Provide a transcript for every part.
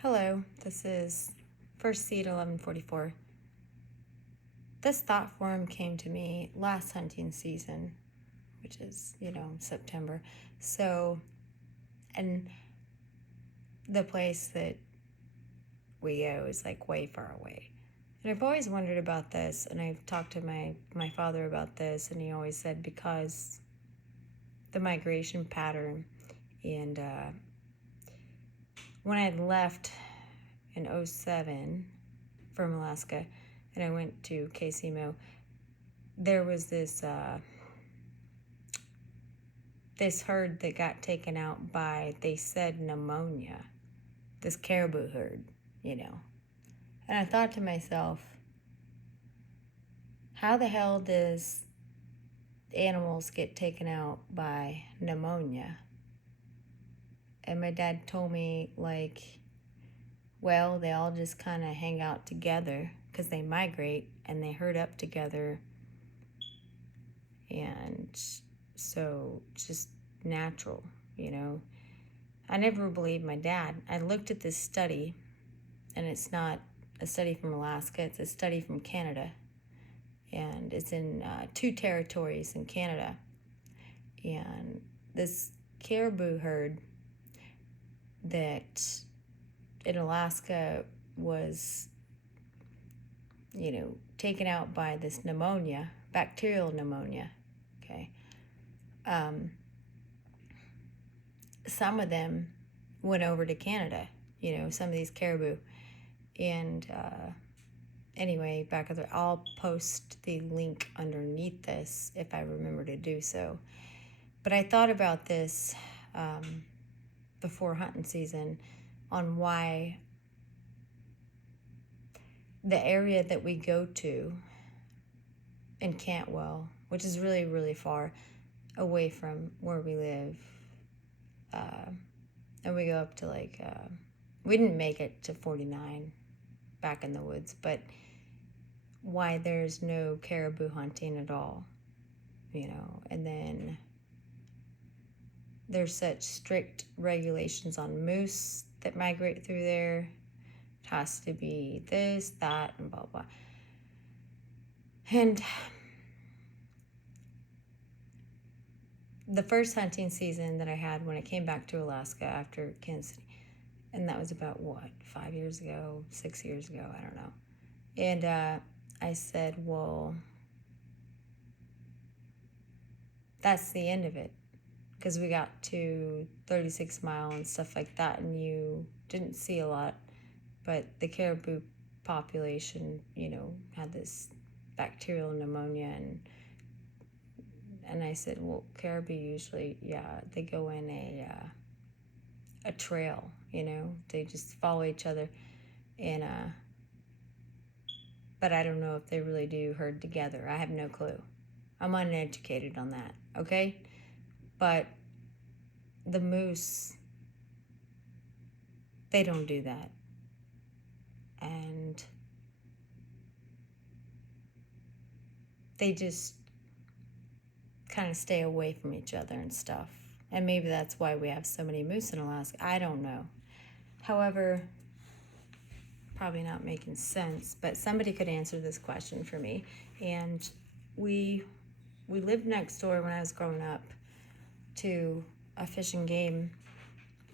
Hello, this is First Seed 1144. This thought form came to me last hunting season, which is, September. So, and the place that we go is like way far away. And I've always wondered about this, and I've talked to my father about this, and he always said because the migration pattern. And when I left in 07 from Alaska, and I went to KCMO, there was this herd that got taken out by, they said, pneumonia, this caribou herd, And I thought to myself, how the hell does animals get taken out by pneumonia? And my dad told me, well, they all just kind of hang out together because they migrate and they herd up together. And so just natural, I never believed my dad. I looked at this study, and it's not a study from Alaska, it's a study from Canada. And it's in 2 territories in Canada. And this caribou herd that in Alaska was, taken out by this pneumonia, bacterial pneumonia, okay? Some of them went over to Canada, some of these caribou. And anyway, I'll post the link underneath this if I remember to do so. But I thought about this before hunting season on why the area that we go to in Cantwell, which is really, really far away from where we live, and we go up to we didn't make it to 49 back in the woods, but why there's no caribou hunting at all, and then there's such strict regulations on moose that migrate through there. It has to be this, that, and blah, blah. And the first hunting season that I had when I came back to Alaska after Kansas City, and that was about 5 years ago, 6 years ago, I don't know. And I said, well, that's the end of it, because we got to 36 Mile and stuff like that, and you didn't see a lot, but the caribou population, had this bacterial pneumonia, and I said, well, caribou usually, they go in a trail, they just follow each other, and but I don't know if they really do herd together. I have no clue. I'm uneducated on that, okay? But the moose, they don't do that. And they just kind of stay away from each other and stuff. And maybe that's why we have so many moose in Alaska. I don't know. However, probably not making sense, but somebody could answer this question for me. And we lived next door when I was growing up to a fish and game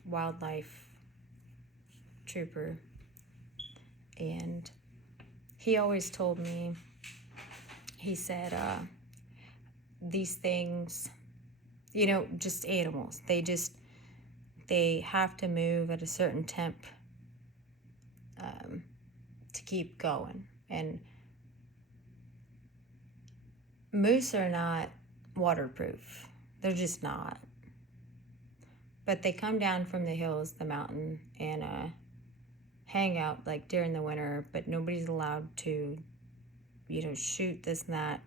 wildlife trooper, and he always told me, he said, these things, just animals, they have to move at a certain temp to keep going. And moose are not waterproof. They're just not. But they come down from the hills, the mountain, and hang out during the winter, but nobody's allowed to, shoot this and that,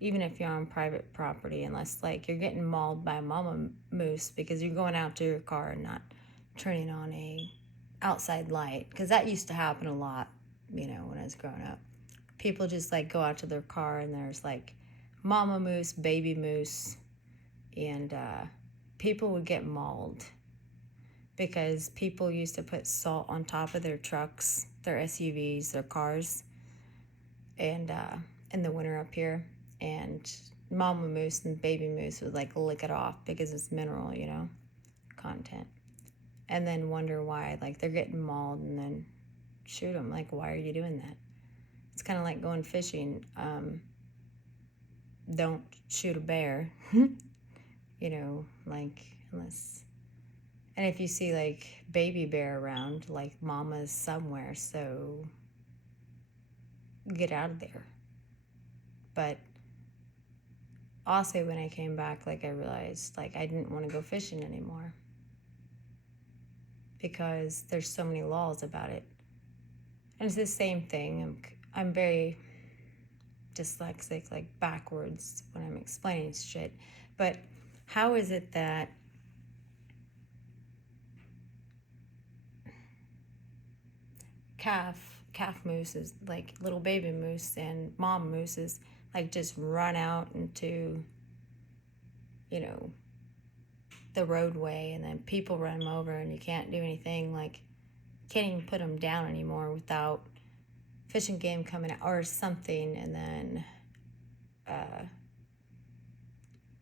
even if you're on private property, unless you're getting mauled by a mama moose because you're going out to your car and not turning on a outside light, because that used to happen a lot, when I was growing up. People just go out to their car and there's mama moose, baby moose, and people would get mauled. because people used to put salt on top of their trucks, their SUVs, their cars, and in the winter up here. And mama moose and baby moose would like lick it off because it's mineral, content. And then wonder why like they're getting mauled and then shoot them. Like, why are you doing that? It's kind of like going fishing. Don't shoot a bear, like unless. And if you see like baby bear around, like mama's somewhere, so get out of there. But also when I came back, like I realized like I didn't want to go fishing anymore because there's so many laws about it. And it's the same thing. I'm very dyslexic, like backwards when I'm explaining shit. But how is it that calf mooses, like little baby moose and mom mooses, like just run out into, the roadway, and then people run them over and you can't do anything, like can't even put them down anymore without fishing game coming out or something, and then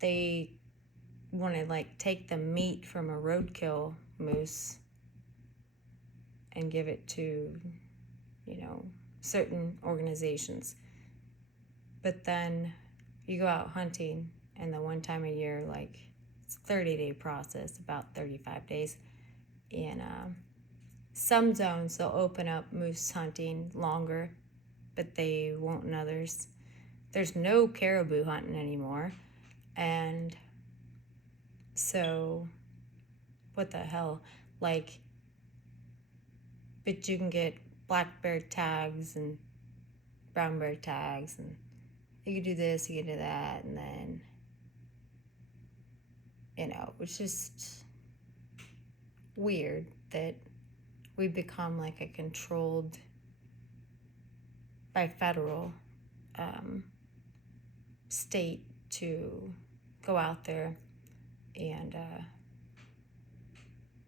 they want to like take the meat from a roadkill moose and give it to, certain organizations. But then you go out hunting, and the one time a year, like it's a 30-day process, about 35 days. And some zones they'll open up moose hunting longer, but they won't in others. There's no caribou hunting anymore. And so, what the hell? Like, but you can get black bear tags and brown bear tags, and you can do this, you can do that, and then, it's just weird that we become like a controlled by federal state to go out there and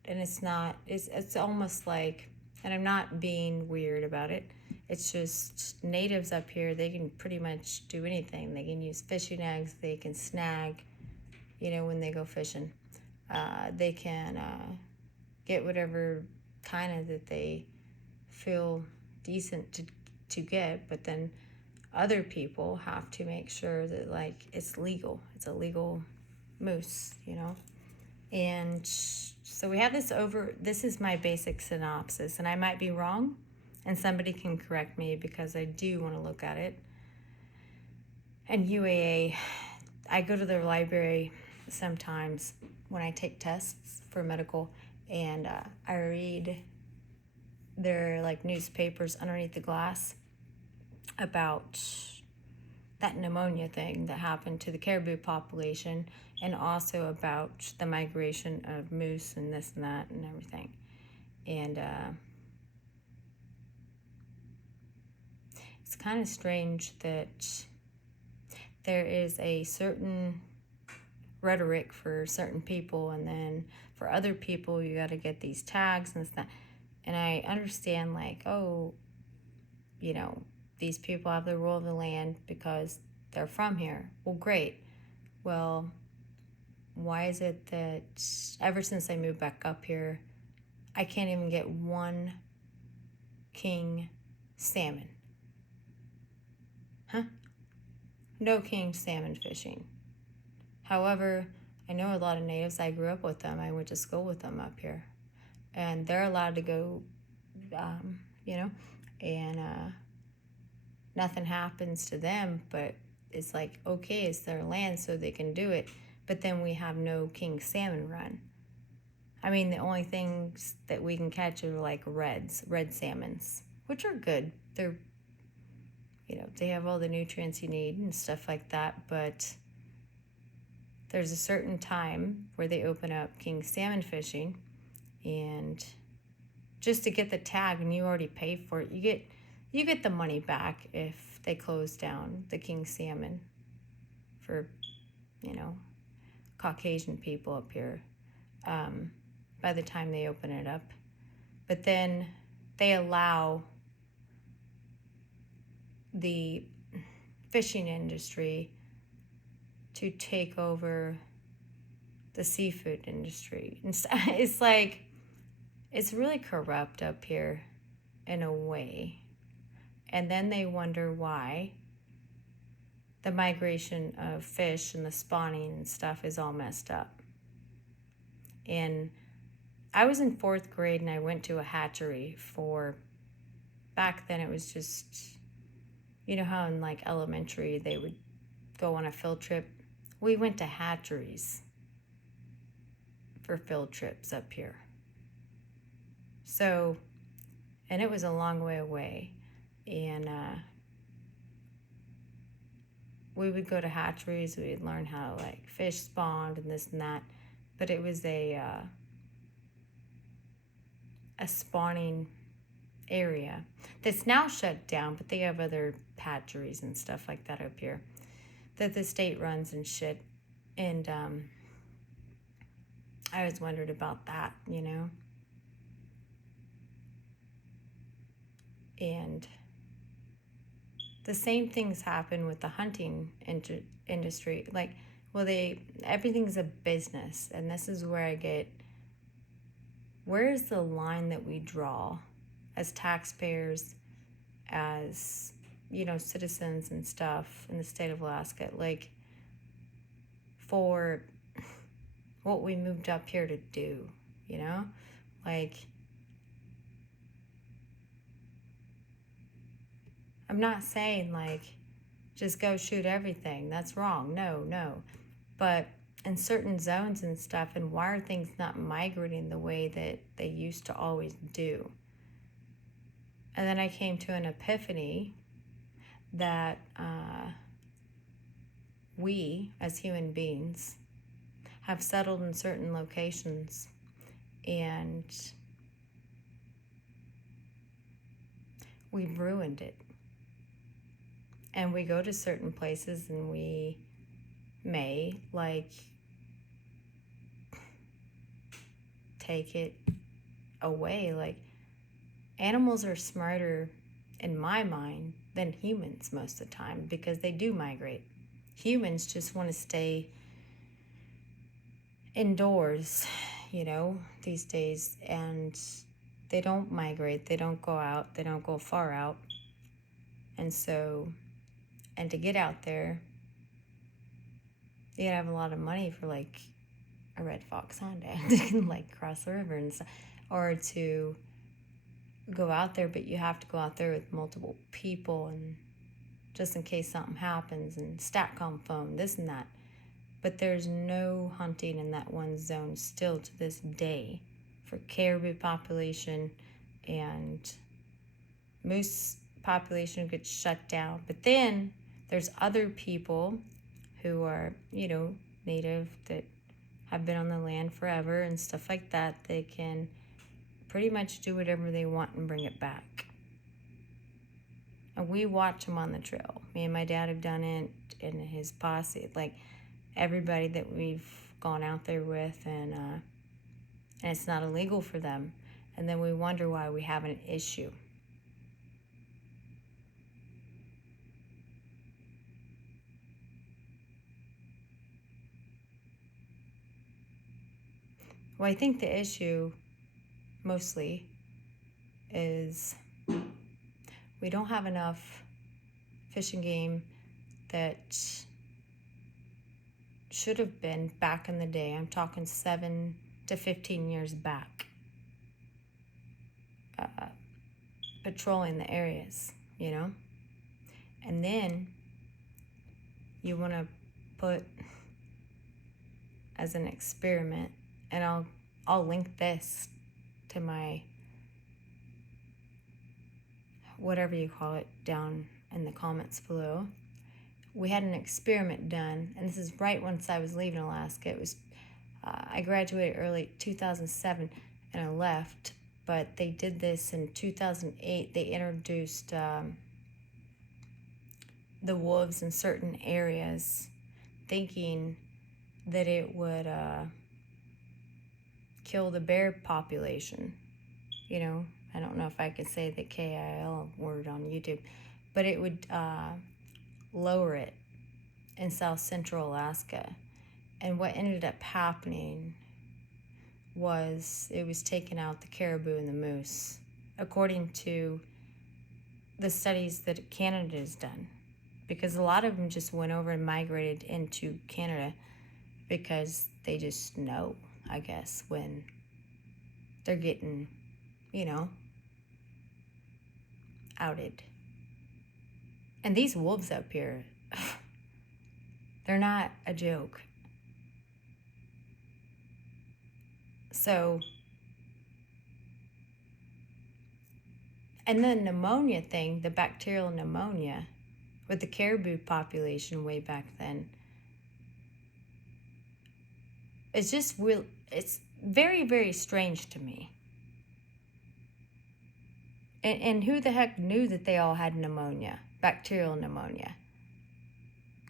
it's almost like, and I'm not being weird about it, it's just natives up here, they can pretty much do anything. They can use fishing nets, they can snag, when they go fishing. They can get whatever kind of that they feel decent to get, but then other people have to make sure that like it's legal. It's a legal moose, And so we have this is my basic synopsis, and I might be wrong, and somebody can correct me because I do want to look at it. And UAA, I go to their library sometimes when I take tests for medical, and I read their like newspapers underneath the glass about that pneumonia thing that happened to the caribou population, and also about the migration of moose and this and that and everything. And it's kind of strange that there is a certain rhetoric for certain people, and then for other people you got to get these tags and stuff. And I understand like, these people have the rule of the land because they're from here. Well, great. Well, why is it that ever since I moved back up here, I can't even get one king salmon? Huh? No king salmon fishing. However, I know a lot of natives. I grew up with them. I went to school with them up here. And they're allowed to go, and nothing happens to them, but it's like, okay, it's their land, so they can do it. But then we have no king salmon run. I mean, the only things that we can catch are like red salmons, which are good. They're, they have all the nutrients you need and stuff like that, but there's a certain time where they open up king salmon fishing, and just to get the tag, and you already pay for it, you get the money back if they close down the king salmon for, Caucasian people up here. by the time they open it up. But then they allow the fishing industry to take over the seafood industry. And it's like, it's really corrupt up here in a way. And then they wonder why the migration of fish and the spawning and stuff is all messed up. And I was in 4th grade and I went to a hatchery for, back then it was just, you know how in like elementary they would go on a field trip? We went to hatcheries for field trips up here. So, and it was a long way away. And we would go to hatcheries, we'd learn how like fish spawned and this and that. But it was a spawning area that's now shut down, but they have other hatcheries and stuff like that up here that the state runs and shit. And I always wondered about that, you know. And the same things happen with the hunting industry. Like, well, everything's a business, and this is where I get, where is the line that we draw as taxpayers, as, you know, citizens and stuff in the state of Alaska, like, for what we moved up here to do, you know? Like, I'm not saying, like, just go shoot everything. That's wrong. No. But in certain zones and stuff, and why are things not migrating the way that they used to always do? And then I came to an epiphany that we, as human beings, have settled in certain locations, and we've ruined it. And we go to certain places and we may, like, take it away. Like, animals are smarter, in my mind, than humans most of the time, because they do migrate. Humans just want to stay indoors, you know, these days, and they don't migrate, they don't go out, they don't go far out. And so, and to get out there, you gotta have a lot of money for like a red fox Honda to like cross the river and stuff, or to go out there. But you have to go out there with multiple people, and just in case something happens, and StatCom phone, this and that. But there's no hunting in that one zone still to this day for caribou population, and moose population gets shut down. But then there's other people who are, you know, native, that have been on the land forever and stuff like that. They can pretty much do whatever they want and bring it back. And we watch them on the trail. Me and my dad have done it, and his posse, like everybody that we've gone out there with, and it's not illegal for them. And then we wonder why we have an issue. Well, I think the issue mostly is we don't have enough fish and game that should have been back in the day. I'm talking 7 to 15 years back, patrolling the areas, you know. And then you want to put as an experiment, and I'll link this to my whatever you call it down in the comments below. We had an experiment done, and this is right once I was leaving Alaska. It was I graduated early 2007 and I left, but they did this in 2008. They introduced the wolves in certain areas, thinking that it would kill the bear population. You know, I don't know if I could say the KIL word on YouTube, but it would lower it in South Central Alaska. And what ended up happening was it was taking out the caribou and the moose, according to the studies that Canada has done. Because a lot of them just went over and migrated into Canada because they just know, I guess, when they're getting, you know, outed. And these wolves up here, they're not a joke. So, and the pneumonia thing, the bacterial pneumonia with the caribou population way back then, it's just real. It's very, very strange to me. And who the heck knew that they all had pneumonia, bacterial pneumonia?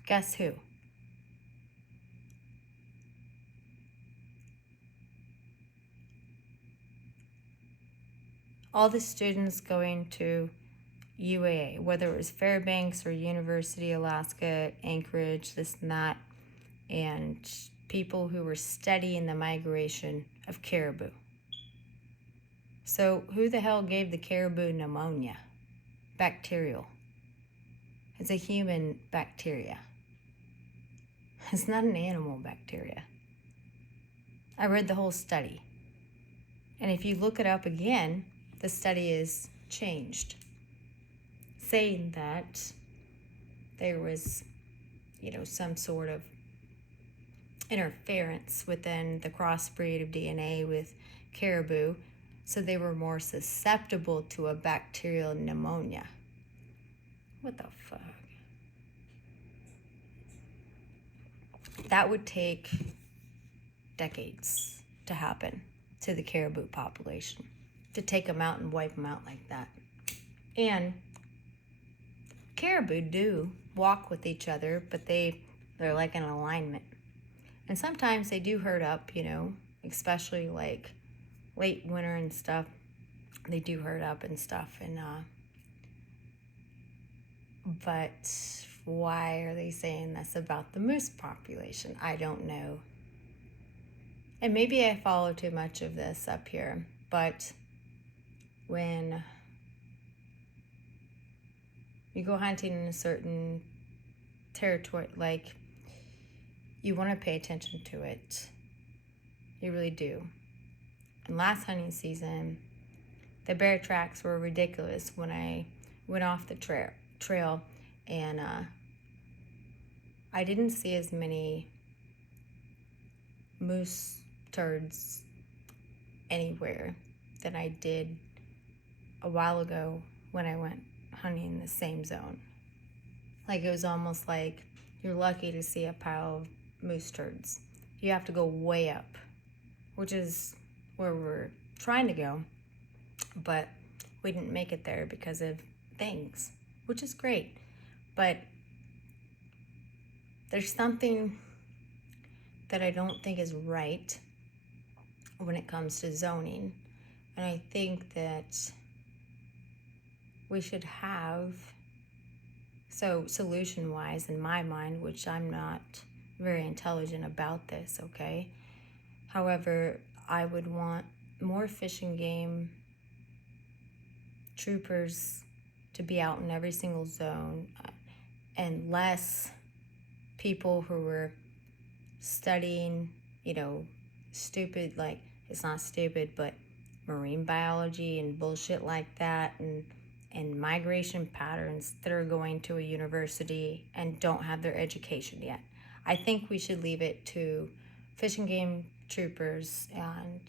Guess who? All the students going to UAA, whether it was Fairbanks or University of Alaska, Anchorage, this and that, and people who were studying the migration of caribou. So who the hell gave the caribou pneumonia? Bacterial. It's a human bacteria. It's not an animal bacteria. I read the whole study. And if you look it up again, the study is changed, saying that there was, you know, some sort of interference within the crossbreed of DNA with caribou, so they were more susceptible to a bacterial pneumonia. What the fuck? That would take decades to happen to the caribou population, to take them out and wipe them out like that. And caribou do walk with each other, but they're like in alignment. And sometimes they do herd up, you know, especially like late winter and stuff. They do herd up and stuff. And but why are they saying this about the moose population? I don't know. And maybe I follow too much of this up here, but when you go hunting in a certain territory, like, you want to pay attention to it. You really do. And last hunting season, the bear tracks were ridiculous when I went off the trail, and I didn't see as many moose turds anywhere than I did a while ago when I went hunting in the same zone. Like, it was almost like you're lucky to see a pile of moose turds. You have to go way up, which is where we're trying to go, but we didn't make it there because of things, which is great. But there's something that I don't think is right when it comes to zoning, and I think that we should have, so solution-wise in my mind, which I'm not very intelligent about this, okay? However, I would want more fish and game troopers to be out in every single zone, and less people who were studying, you know, stupid, like, it's not stupid, but marine biology and bullshit like that, and migration patterns that are going to a university and don't have their education yet. I think we should leave it to fish and game troopers, and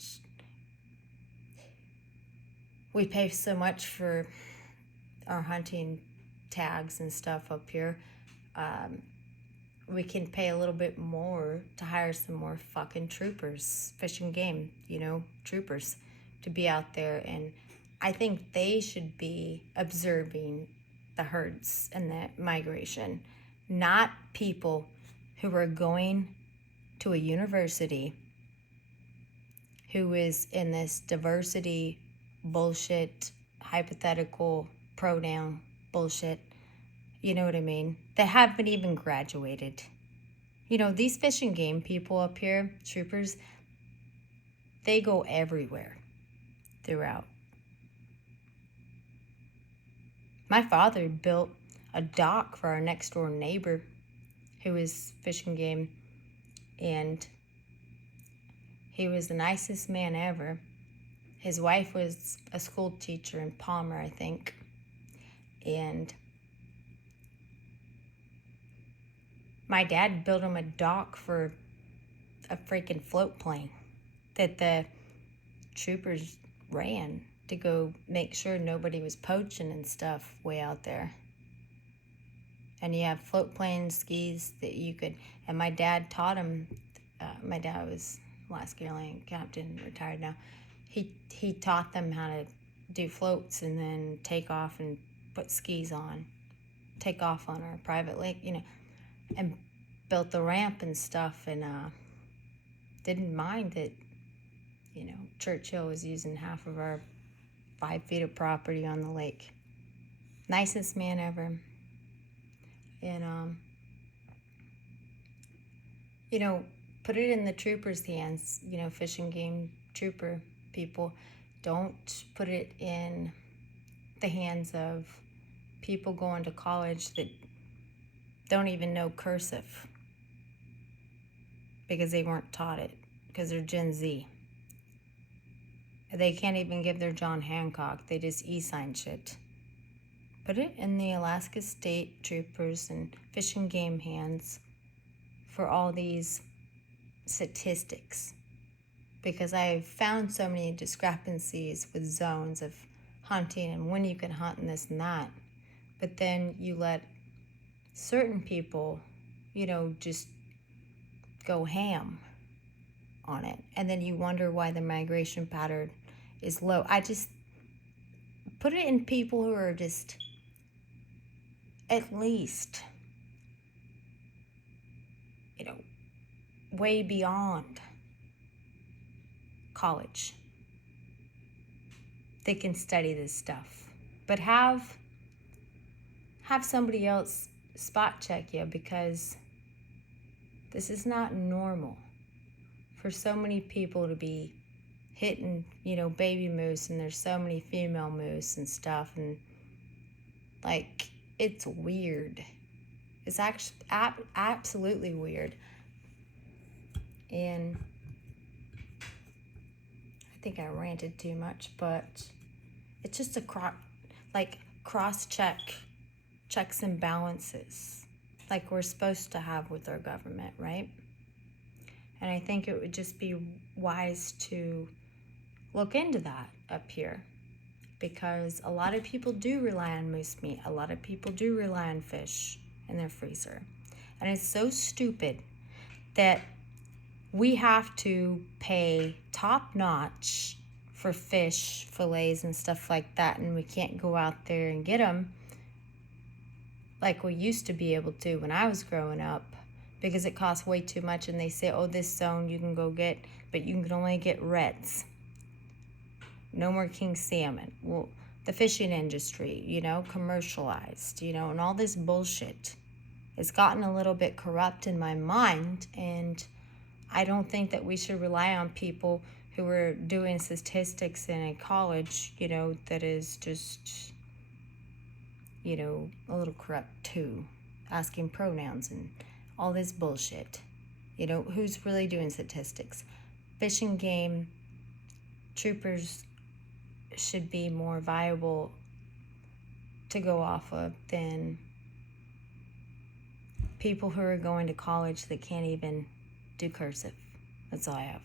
we pay so much for our hunting tags and stuff up here. We can pay a little bit more to hire some more fucking troopers, fish and game, you know, troopers, to be out there. And I think they should be observing the herds and the migration, not people who are going to a university who is in this diversity bullshit, hypothetical pronoun bullshit. You know what I mean? They haven't even graduated. You know, these fish and game people up here, troopers, they go everywhere throughout. My father built a dock for our next door neighbor who was fish and game, and he was the nicest man ever. His wife was a school teacher in Palmer, I think. And my dad built him a dock for a freaking float plane that the troopers ran to go make sure nobody was poaching and stuff way out there. And you have float planes, skis that you could, and my dad taught him, my dad was Alaska Airline captain, retired now. He taught them how to do floats and then take off and put skis on, take off on our private lake, you know, and built the ramp and stuff, and didn't mind that, you know, Churchill was using half of our 5 feet of property on the lake. Nicest man ever. And, you know, put it in the troopers' hands, you know, fish and game trooper people. Don't put it in the hands of people going to college that don't even know cursive because they weren't taught it, because they're Gen Z. They can't even give their John Hancock. They just e-sign shit. Put it in the Alaska State Troopers and Fish and Game hands for all these statistics. Because I've found so many discrepancies with zones of hunting and when you can hunt and this and that. But then you let certain people, you know, just go ham on it. And then you wonder why the migration pattern is low. I just put it in people who are just at least, you know, way beyond college. They can study this stuff. But have somebody else spot check you, because this is not normal for so many people to be hitting, you know, baby moose, and there's so many female moose and stuff, and like, it's weird. It's actually absolutely weird. And I think I ranted too much, but it's just a cross-check, checks and balances, like we're supposed to have with our government, right? And I think it would just be wise to look into that up here, because a lot of people do rely on moose meat. A lot of people do rely on fish in their freezer. And it's so stupid that we have to pay top notch for fish fillets and stuff like that, and we can't go out there and get them like we used to be able to when I was growing up, because it costs way too much. And they say, oh, this zone you can go get, but you can only get reds. No more king salmon. Well, the fishing industry, you know, commercialized, you know, and all this bullshit. It's gotten a little bit corrupt in my mind, and I don't think that we should rely on people who are doing statistics in a college, you know, that is just, you know, a little corrupt too, asking pronouns and all this bullshit. You know, who's really doing statistics? Fish and game troopers should be more viable to go off of than people who are going to college that can't even do cursive. That's all I have.